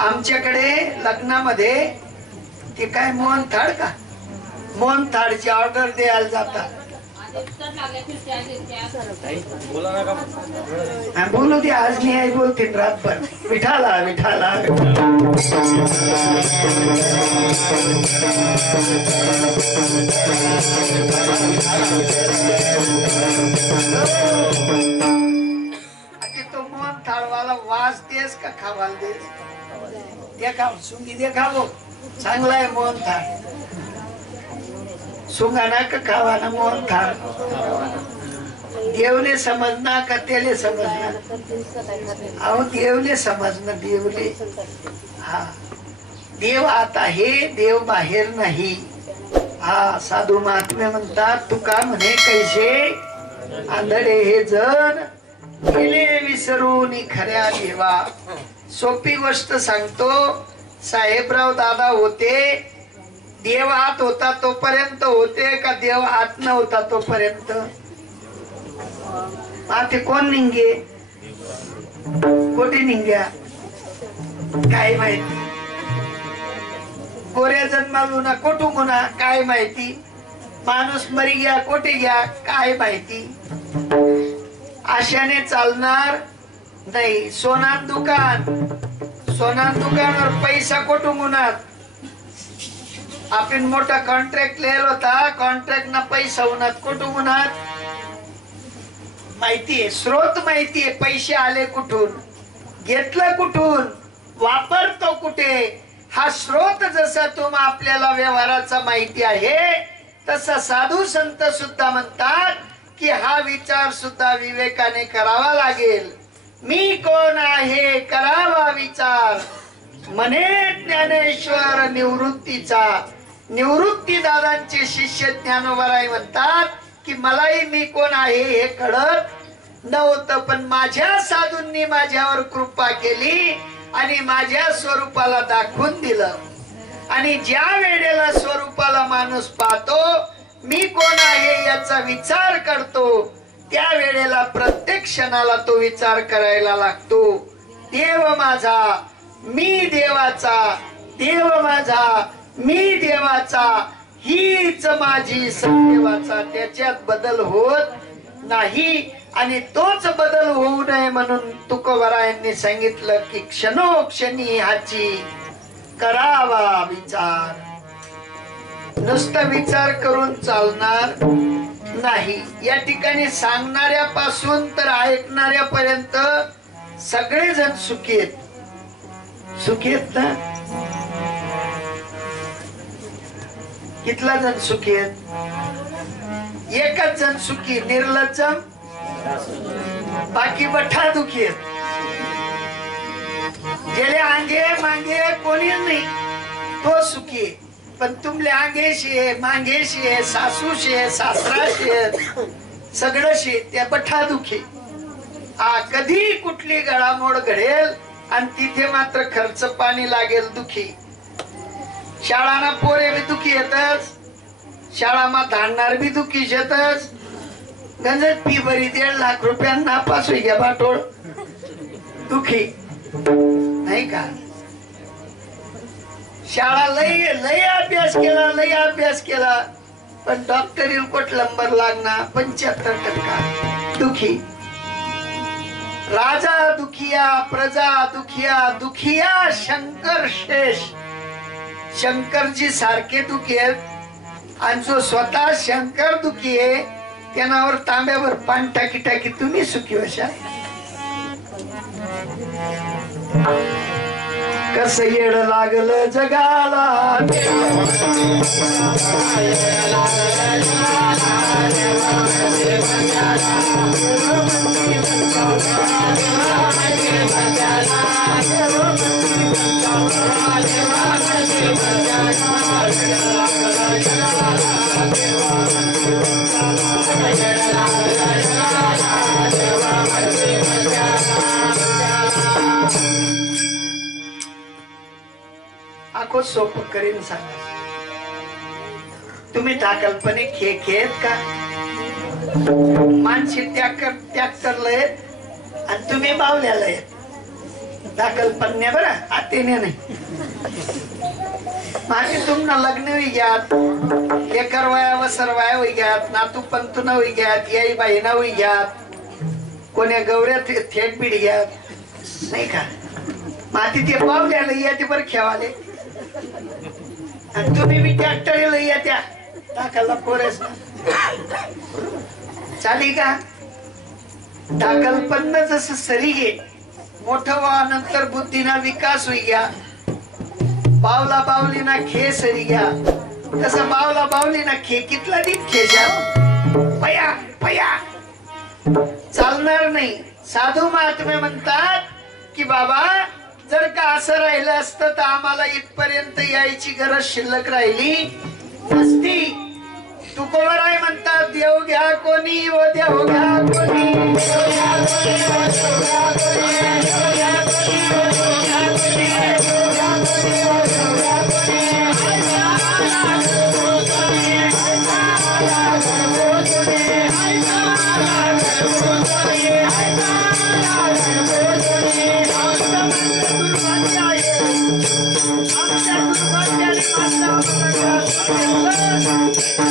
आमच्याकडे लग्नामध्ये ते काय मोहन थाळ का मोहन थाळची ऑर्डर द्यायला जातात. बोलू दे आज नाही आई बोलतील रातभर विठाला विठाला तो मोहन थाळवाला वास देस का खावाल देस देखाव सुंगी देखावो चांगला आहे मोहन थाळ सुंगाना का खावाना मोहन थाळ देवले समजना का तेले समजना अहो देवले समजणं देवले हा देव आता हे देव बाहेर नाही हा साधू महात्मे म्हणतात तुका म्हणे कैसे आंधळे हे जण गेले विसरून खऱ्या देवा. सोपी गोष्ट सांगतो साहेबराव दादा होते देव आत होता तोपर्यंत होते का देव आत नव्हता तोपर्यंत आते कोण निघे कोटी निघ्या काय माहिती गोऱ्या जन्मालू ना कोठू गुन्हा काय माहिती माणूस मरी गया कोटी गया काय माहिती. आशाने चालणार नाही. सोनार दुकानावर पैसा कोठून गुन्हा आपण मोठा कॉन्ट्रॅक्ट लिहिला होता कॉन्ट्रॅक्ट ना पैसा उन्हात कुठून उन्हात माहितीये स्रोत माहितीये पैसे आले कुठून घेतलं कुठून वापरतो कुठे हा स्रोत जसा तुम्हा आपल्याला व्यवहाराचा माहिती आहे तसा साधू संत सुद्धा म्हणतात की हा विचार सुद्धा विवेकाने करावा लागेल. मी कोण आहे करावा विचार म्हणे ज्ञानेश्वर निवृत्तीचा. निवृत्ती दादांचे शिष्य ज्ञानोबाराय म्हणतात की मलाही मी कोण आहे हे कळत नव्हतं पण माझ्या साधूंनी माझ्यावर कृपा केली आणि माझ्या स्वरूपाला दाखवून दिलं. आणि ज्या वेळेला स्वरूपाला माणूस पाहतो मी कोण आहे याचा विचार करतो त्या वेळेला प्रत्येक क्षणाला तो विचार करायला लागतो. देव माझा मी देवाचा देव माझा मी देवाचा हीच माझी सदेवाचा. त्याच्यात बदल होत नाही आणि तोच बदल होऊ नये म्हणून तुकोबरायांनी सांगितलं की क्षणोक्षणी ह्याची करावा विचार. नुसता विचार करून चालणार नाही. या ठिकाणी सांगणाऱ्यापासून तर ऐकणाऱ्यापर्यंत सगळेजण सुखी आहेत. सुखी आहेत ना? कितला जण सुखी आहेत? एकच जण सुखी निर्लज्ज बाकी बठा दुखी आहेत. गेले आंगे मांगे कोणी नाही तो सुखी आहे. पण तुमले आंगेशी आहे मांगेशी आहे सासूशी आहे सासराशी आहे सगळं शे त्या बठा दुखी. कधी कुठली घडामोड घडेल आणि तिथे मात्र खर्च पाणी लागेल दुखी. शाळाना पोरे बी दुखी येतच शाळामा धाडणार बी दुखी येतच. गंजत फी भरी 1.5 लाख रुपयांना नापास होई घ्या बाटोळ दुखी नाही का. शाळा लय अभ्यास केला पण डॉक्टर कोट नंबर लागणार 75% दुखी. राजा दुखिया प्रजा दुखिया दुखिया शंकर शेष. शंकरजी सारखे दुखी आहेत आणि जो स्वतः शंकर दुखी आहे त्यानावर तांब्यावर पाणी टाकी टाकी तुम्ही सुखी अशा. कस येड लागलं जगाला आखो सोप करीन सांगा. तुम्ही त्या कल्पने खेळत का मानसी त्याग करलंय आणि तुम्ही बावल्याला दाखल पन्ने बरं आतेने नाही माझे तुमना लग्न विग्यात लेकर वया व सर्वाया विग्यात नातू पंतुना विग्यात याई बाईना विग्यात कोण्या गौऱ्या थेट बीड घ्यात नाही का माती ते पावल्याला येते बरं खेवाले आणि तुम्ही बी ट्रॅक्टरला येत्या दाखलला पोरेस चाली का दाखल पन्न जसं सरी गे मोठं व्हानंतर बुद्धीना विकास होई घ्या बावला बावलीना खे सरी घ्या तसं बावला बावलीना खे कितला दीप खेशा पया पया चालणार नाही साधू महात्मे म्हणतात की बाबा जर का असं राहिलं असतं तर आम्हाला इथपर्यंत यायची गरज शिल्लक राहिली नसती तुकोबराय म्हणतात देव घ्या कोणी व देव घ्या कोणी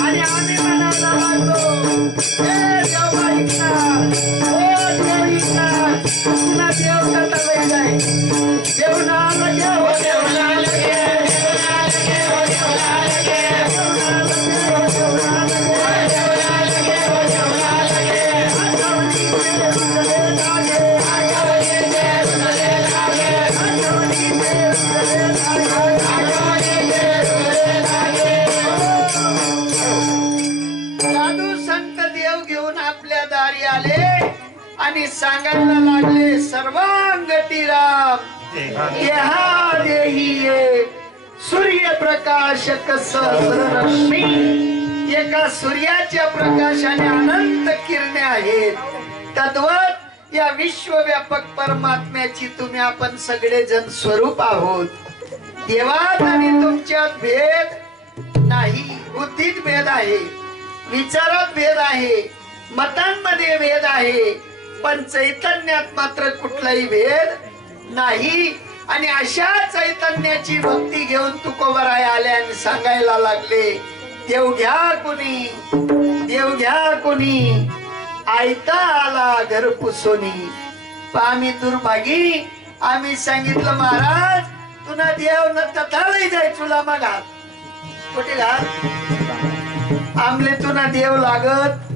आणि आम्ही म्हणायला लागलो तुला देव कसा वेळ आहे देवनाला घेऊ देवनाला आणि सांगायला लागले सर्वांगती राम देहा देही सूर्यप्रकाशक सहस्ररश्मी एका सूर्याच्या प्रकाशाने अनंत किरणे आहेत तद्वत या विश्वव्यापक परमात्म्याची तुम्ही आपण सगळे जण स्वरूप आहोत देवात आणि तुमच्यात भेद नाही बुद्धीत भेद आहे विचारात भेद आहे मतांमध्ये भेद आहे पण चैतन्यात मात्र कुठलाही भेद नाही आणि अशा चैतन्याची भक्ती घेऊन तुकोबराय आले आणि सांगायला लागले देव घ्या कोणी आयता आला घर पुसोनी आम्ही दुर्भागी आम्ही सांगितलं महाराज तुला देव न तथालही जाय तुला मागात कुठे घात आमले तुला देव लागत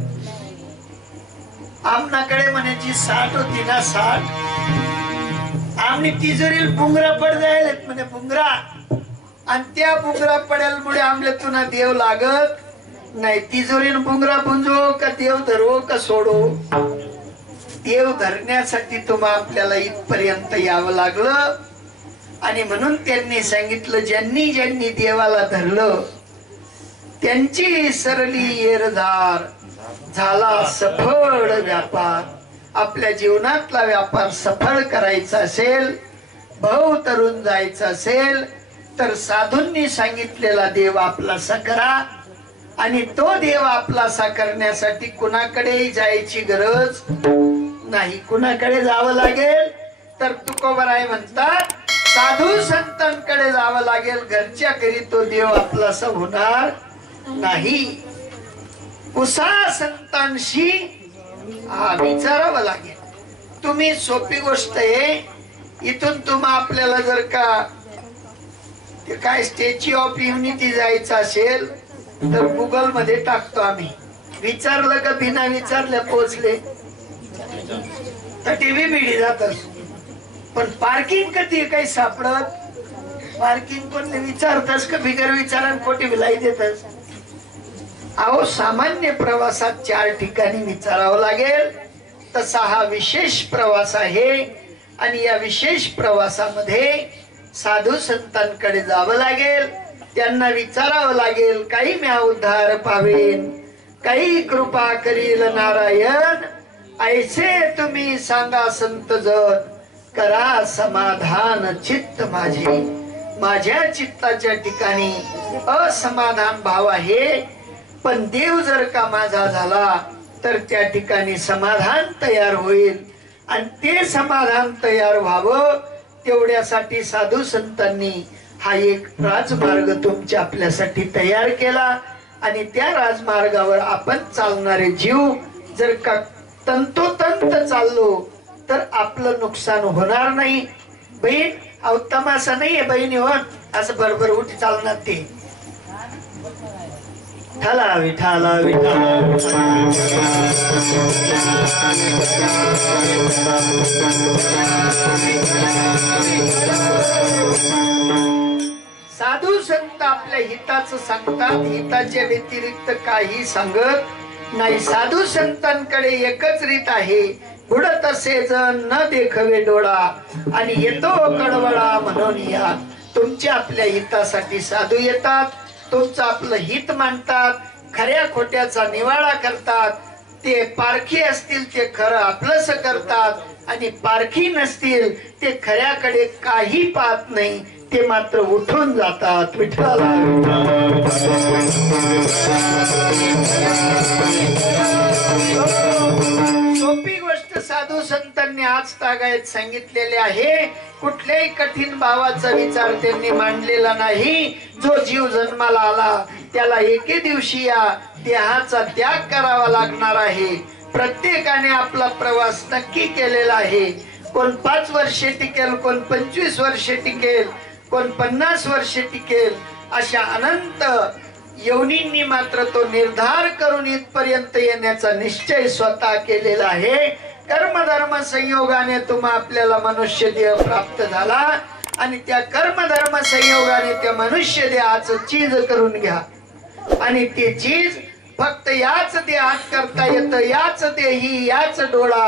आमनाकडे म्हणायची 60 होती ना 60 आमनी तिजोरील बुंगरा पड जायला म्हणे बुंगरा आणि त्या बुंगरा पडेलमुळे आमले तुला देव लागत नाही तिजोरीन बुंगरा बुंजो का देव धरवो का सोडो देव धरण्यासाठी तुम्हा आपल्याला इथपर्यंत यावं लागलं आणि म्हणून त्यांनी सांगितलं ज्यांनी ज्यांनी देवाला धरलं त्यांची सरली येरधार झाला सफळ व्यापार आपल्या जीवनातला व्यापार सफळ करायचा असेल भाऊ तरुण जायचं असेल तर साधूंनी सांगितलेला देव आपलासा करा आणि तो देव आपलासा करण्यासाठी कुणाकडेही जायची गरज नाही कुणाकडे जावं लागेल तर तुकोबराय म्हणतात साधू संतांकडे जावं लागेल घरच्या घरी तो देव आपलासा होणार नाही उसा संतांशी विचारावं लागेल तुम्ही सोपी गोष्ट आहे इथून तुम्हा आपल्याला जर का ते काय स्टॅच्यू ऑफ युनिटी जायचं असेल तर गुगल मध्ये टाकतो आम्ही विचारलं का बिना विचारल्या पोहोचले तर टीव्ही बिडी जातच पण पार्किंग कधी काही सापडत पार्किंग पण विचारतस का बिगर विचारान कोटी विलाई देतस अहो सामान्य प्रवासात 4 ठिकाणी विचारावं लागेल तसा हा विशेष प्रवास आहे आणि या विशेष प्रवासामध्ये साधू संतांकडे जावं लागेल त्यांना विचारावं लागेल काही म्या उद्धार पावेन काही कृपा करील नारायण ऐसे तुम्ही सांगा संत जन करा समाधान चित्त माझे माझ्या चित्ताच्या ठिकाणी असमाधान भाव आहे पण देव जर का माझा झाला तर त्या ठिकाणी समाधान तयार होईल आणि ते समाधान तयार व्हावं तेवढ्यासाठी साधू संतांनी हा एक राजमार्ग तुमच्या आपल्यासाठी तयार केला आणि त्या राजमार्गावर आपण चालणारे जीव जर का तंतोतंत चाललो तर आपलं नुकसान होणार नाही. बहीण अहो तमाशा नाहीये बहिणी हो, असं बरोबर उठी चालणार ते. ठाला विठाला विठाला साधू संत आपल्या हिताचं सांगतात, हिताच्या व्यतिरिक्त काही सांगत नाही. साधू संतांकडे एकच रीत आहे, बुडत असे जण न देखवे डोळा आणि येतो कडवळा म्हणून या. तुमच्या आपल्या हितासाठी साधू येतात, तुमचं आपलं हित मांडतात, खऱ्या खोट्याचा निवाडा करतात. ते पारखी असतील ते खरं आपलंस करतात आणि पारखी नसतील ते खऱ्याकडे काही पाहत नाही, ते मात्र उठून जातात. विठ्ठला सोपी गोष्ट साधू संतांनी आज तागायत सांगितलेले आहे. कुठल्याही कठीण भावाचा विचार त्यांनी मांडलेला नाही. जो जीव जन्माला आला त्याला एके दिवशी या देहाचा त्याग करावा लागणार आहे. प्रत्येकाने आपला प्रवास नक्की केलेला आहे. कोण 5 वर्षे टिकेल, कोण 25 वर्षे टिकेल, कोण 50 वर्षे टिकेल. अशा अनंत योनींनी मात्र तो निर्धार करून इथपर्यंत येण्याचा निश्चय स्वतः केलेला आहे. कर्मधर्म संयोगाने तुम्हा आपल्याला मनुष्य देह प्राप्त झाला आणि त्या कर्मधर्म संयोगाने त्या मनुष्य देहाचं चीज करून घ्या आणि ते चीज फक्त याच देहात करता येतं. याच देही याच डोळा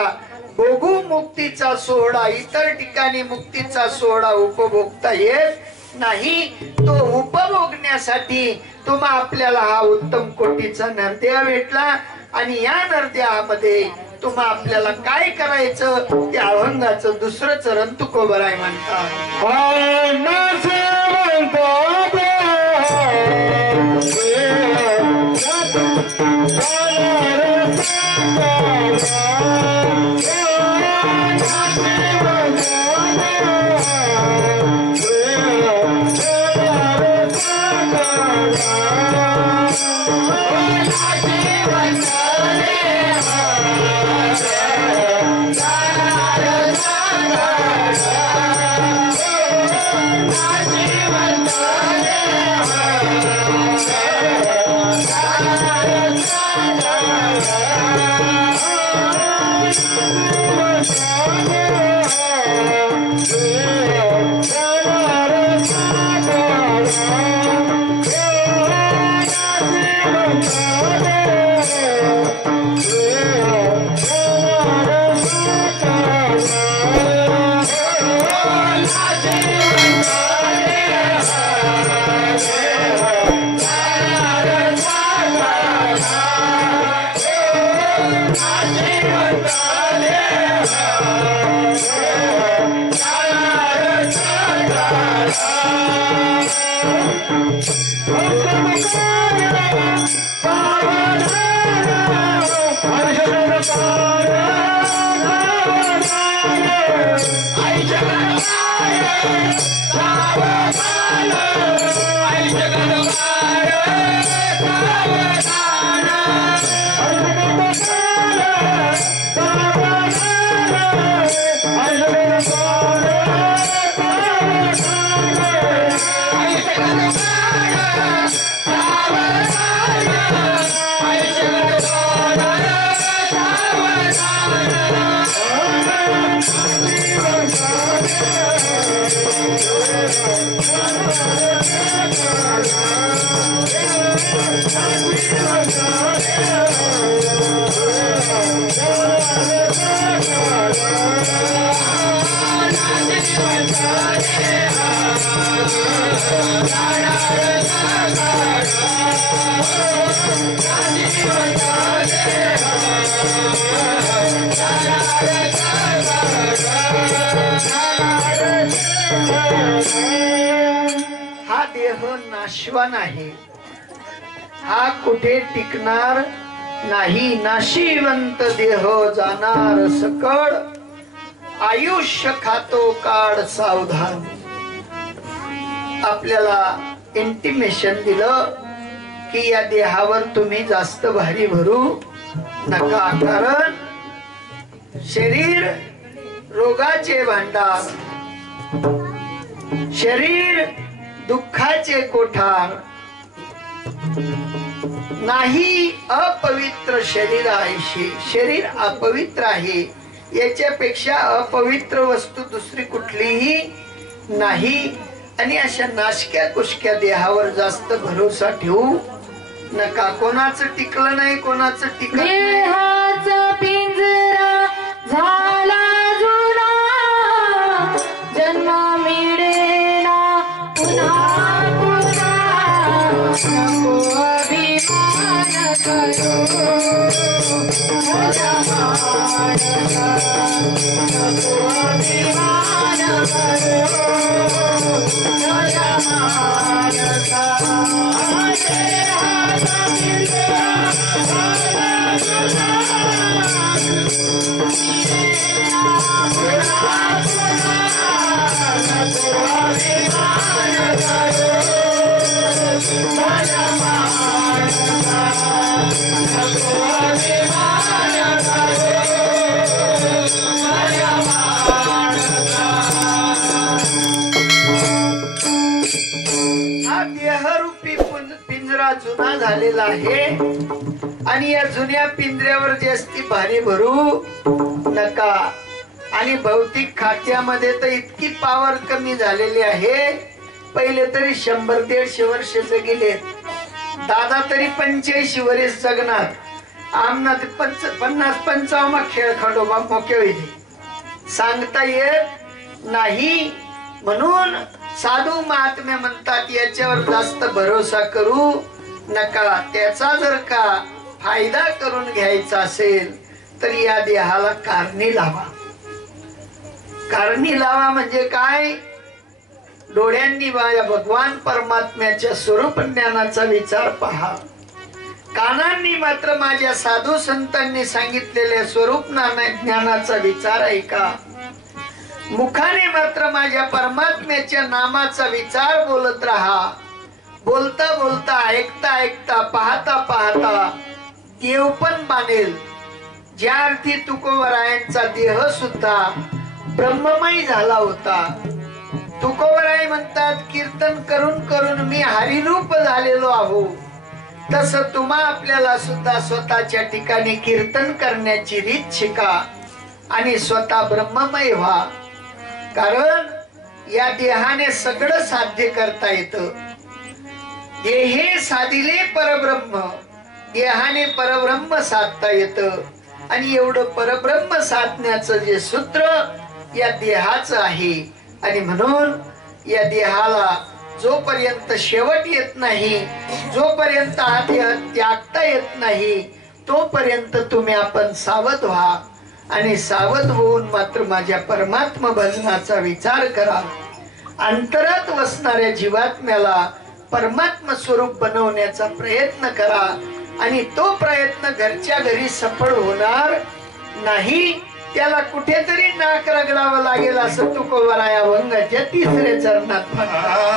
भोगू मुक्तीचा सोहळा, इतर ठिकाणी मुक्तीचा सोहळा उपभोगता येत नाही. तो उपभोगण्यासाठी तुम्हा आपल्याला हा उत्तम कोटीचा नरदेह भेटला आणि या नरदेहामध्ये तुम्हा आपल्याला काय करायचं त्या अभंगाचं दुसरं चरण तुकोबराय म्हणतात. हा देह नाशवान आहे, हा कुठे टिकणार नाही. नाशिवंत देह जाणार सकळ आयुष्य खातो काळ सावधान. आपल्याला इंटिमेशन दिलं की या देहावर तुम्ही जास्त भारी भरू नका, कारण शरीर रोगाचे भांडार, शरीर दुःखाचे कोठार नाही. अपवित्र शरीर आहे, शरीर अपवित्र आहे, याच्यापेक्षा अपवित्र वस्तू दुसरी कुठलीही नाही. आणि अशा नाशक्या कुशक्या देहावर जास्त भरोसा ठेवू नका. कोणाचं टिकलं नाही, कोणाचं टिकलं नाही. देहाचा पिंजरा झाला जुना, जन्म मिळेना पुन्हा पुन्हा. नको अभिमान करो माझ्या मानसा, नको अभिमान करो माझ्या मानसा. देहाचा पिंजरा झाला जुना, हा देहरूपी पिंजरा जुना झालेला आहे आणि या जुन्या पिंजऱ्यावर जास्ती भारी भरू नका. आणि भौतिक खात्यामध्ये तर इतकी पावर कमी झालेली आहे. पहिले तरी 100-150 वर्ष जगले, दादा तरी 85 वर्ष जगणार. आमना 50-55 खेळ खंडोबा मोके होईल, सांगता येत नाही. म्हणून साधू महात्मे म्हणतात याच्यावर जास्त भरोसा करू नका. त्याचा जर का फायदा करून घ्यायचा असेल तर या देहाला कारणी लावा. कारणी लावा म्हणजे काय? डोळ्यांनी भगवान परमात्म्याच्या स्वरूप ज्ञानाचा विचार पहा. कानांनी मात्र माझ्या साधू संतांनी सांगितलेल्या स्वरूप ज्ञानाचा विचार ऐका. मुखाने मात्र माझ्या परमात्म्याच्या नामाचा विचार बोलत राहा. बोलता बोलता, ऐकता ऐकता, पाहता पाहता देव पण मानेल. ज्या अर्थी तुकोबरायांचा देह सुद्धा ब्रह्ममय झाला होता. तुकोबराय म्हणतात, कीर्तन करून करून मी हरिरूप झालेलो आहो. तसं तुम्हा आपल्याला सुद्धा स्वतःच्या ठिकाणी कीर्तन करण्याची रीत शिका आणि स्वतः ब्रह्ममय व्हा. कारण या देहाने सगळं साध्य करता येतं. देहे साधिले परब्रह्म, देहाने परब्रह्म साधता येतं. आणि एवढं परब्रह्म साधण्याचं जे सूत्र या देहाचं आहे. आणि म्हणून या देहाला जोपर्यंत शेवट येत नाही, जोपर्यंत हा देह त्यागता येत नाही, तोपर्यंत तुम्ही आपण सावध व्हा. आणि सावध होऊन मात्र माझ्या परमात्मा भजनाचा विचार करा. अंतरात वसणाऱ्या जीवात्म्याला परमात्मा स्वरूप बनवण्याचा प्रयत्न करा. आणि तो प्रयत्न घरच्या घरी सफळ होणार नाही. त्याला कुठेतरी नाक रगडावं लागेल असं तुकोबराया अभंगाच्या 3ऱ्या चरणात म्हणतात.